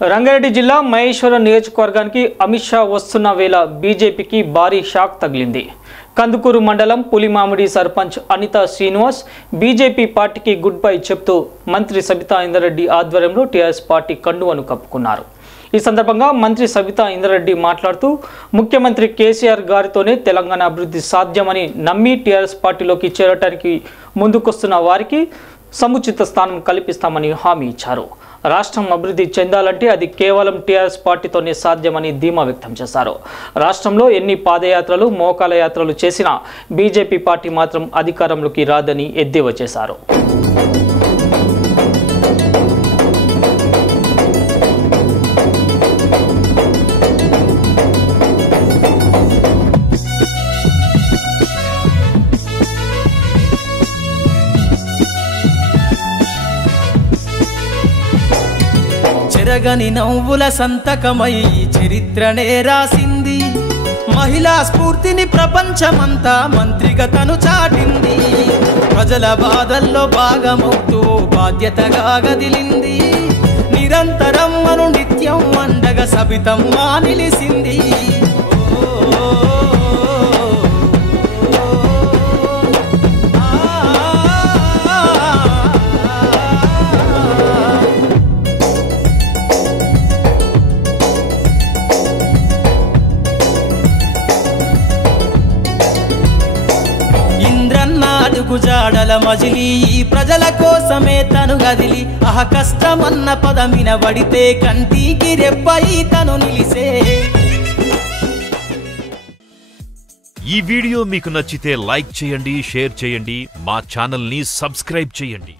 రంగారెడ్డి జిల్లా మహేశ్వరం నియోజకవర్గానికి అమిత్ షా వస్తున్న వేళ బీజేపీకి భారీ షాక్ తగిలింది. కందుకూరు మండలం పులిమామిడి సర్పంచ్ అనిత శ్రీనివాస్ బీజేపీ పార్టీకి గుడ్ బై చెప్తూ మంత్రి సబితా ఇందరెడ్డి ఆధ్వర్యంలో టీఆర్ఎస్ పార్టీ కండువను కప్పుకున్నారు. ఈ సందర్భంగా మంత్రి సబితా ఇందరెడ్డి మాట్లాడుతూ ముఖ్యమంత్రి కేసీఆర్ గారితోనే తెలంగాణ అభివృద్ధి సాధ్యమని నమ్మి టీఆర్ఎస్ పార్టీలోకి చేరటానికి ముందుకొస్తున్న వారికి సముచిత స్థానం కల్పిస్తామని హామీ ఇచ్చారు. రాష్ట్రం అభివృద్ధి చెందాలంటే అది కేవలం టీఆర్ఎస్ పార్టీతోనే సాధ్యమని ధీమా వ్యక్తం చేశారు. రాష్ట్రంలో ఎన్ని పాదయాత్రలు మోకాల యాత్రలు చేసినా బీజేపీ పార్టీ మాత్రం అధికారంలోకి రాదని ఎద్దేవా చేశారు. చెరగని నవ్వుల సంతకమై చరిత్రనే రాసింది. మహిళా స్ఫూర్తిని ప్రపంచమంతా మంత్రిగా తను చాటింది. ప్రజల బాధల్లో భాగమవుతూ బాధ్యతగా గదిలింది. నిరంతరం మను నిత్యం అండగా సబితం నిలిసింది. ఇంద్రన్నాడుగు జాడల మజిలి ఈ ప్రజల కోసమే తను గదిలి అహ కష్టమన్న పదమిన పడితే కంటికి రెప్పై తను నిలిసే. ఈ వీడియో మీకు నచ్చితే లైక్ చేయండి షేర్ చేయండి మా ఛానల్ని సబ్స్క్రైబ్ చేయండి.